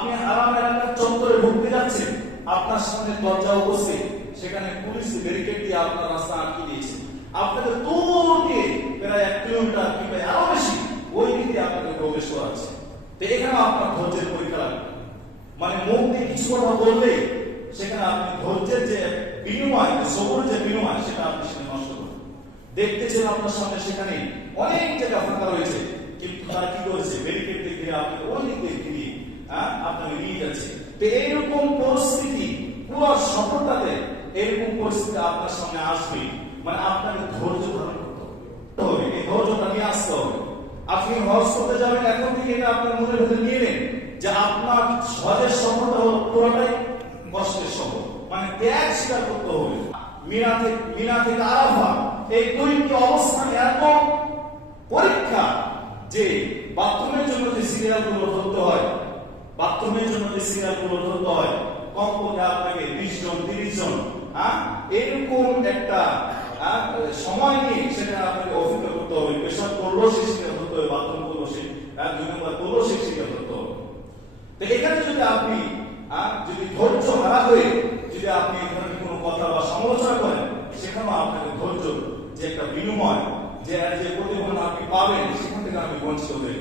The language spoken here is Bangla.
আপনি আরামের একটা চত্বরে ঢুকতে যাচ্ছেন, আপনার সামনে দরজা উপস্থিত, সেখানে পুলিশ ব্যারিকেড দিয়ে আপনার রাস্তা আটকে দিয়েছে, আপনাকে দূর দিয়ে প্রায় 1 কিলোমিটার কিংবা আরো বেশি ওই দিকে আপনাকে প্রবেশ করাচ্ছে। তো এখানে আপনার ধৈর্যের পরীক্ষা লাগবে। মানে মুখ দিয়ে কিছু কথা বললে সেখানে আপনি ধৈর্যের যে বিনিময়, সবরের যে বিনিময়, সেটা আপনি সেখানে নষ্ট করবেন। দেখতেছেন আপনার সামনে সেখানে অনেক জায়গা ফাঁকা রয়েছে, কিন্তু তারা কি করেছে, ব্যারিকেড দিয়ে ঘিরে আপনি ওই দিক দিয়ে ঘিরিয়ে আপনাকে নিয়ে যাচ্ছে। তো এইরকম পরিস্থিতি পুরো সফরটাতে এরকম পরিস্থিতি আপনার সামনে আসবে, মানে আপনাকে ধৈর্য ধারণ করতে হবে, এই ধৈর্যটা নিয়ে আসতে হবে। আপনি হজ করতে যাবেন, এখন থেকে এটা আপনার মনের ভেতরে নিয়ে নেন যে আপনার হজের সফরটা হলো পুরোটাই কষ্টের সফর, মানে ত্যাগ স্বীকার করতে হবে। মিনা থেকে আরাফা, এই দুইটি অবস্থান এত পরীক্ষা যে বাথরুমের জন্য যে সিরিয়ালগুলো ধরতে হয়, কমপক্ষে আপনাকে 20 জন 30 জন এরকম একটা সময় নিয়ে সেটা আপনাকে অপেক্ষা করতে হবে। পেশাব করলেও সে স্বীকার করতে হবে, বাথরুম করলেও সে 2 নম্বর করলেও সে স্বীকার করতে হবে। তো এখানে যদি আপনি যদি ধৈর্য হারা হয়ে যদি আপনি এখানে কোনো কথা বা সমালোচনা করেন, সেখানেও আপনাকে ধৈর্য যে একটা বিনিময়, যে প্রতিফলন আপনি পাবেন, সেখান থেকে আপনি বঞ্চিত হবেন।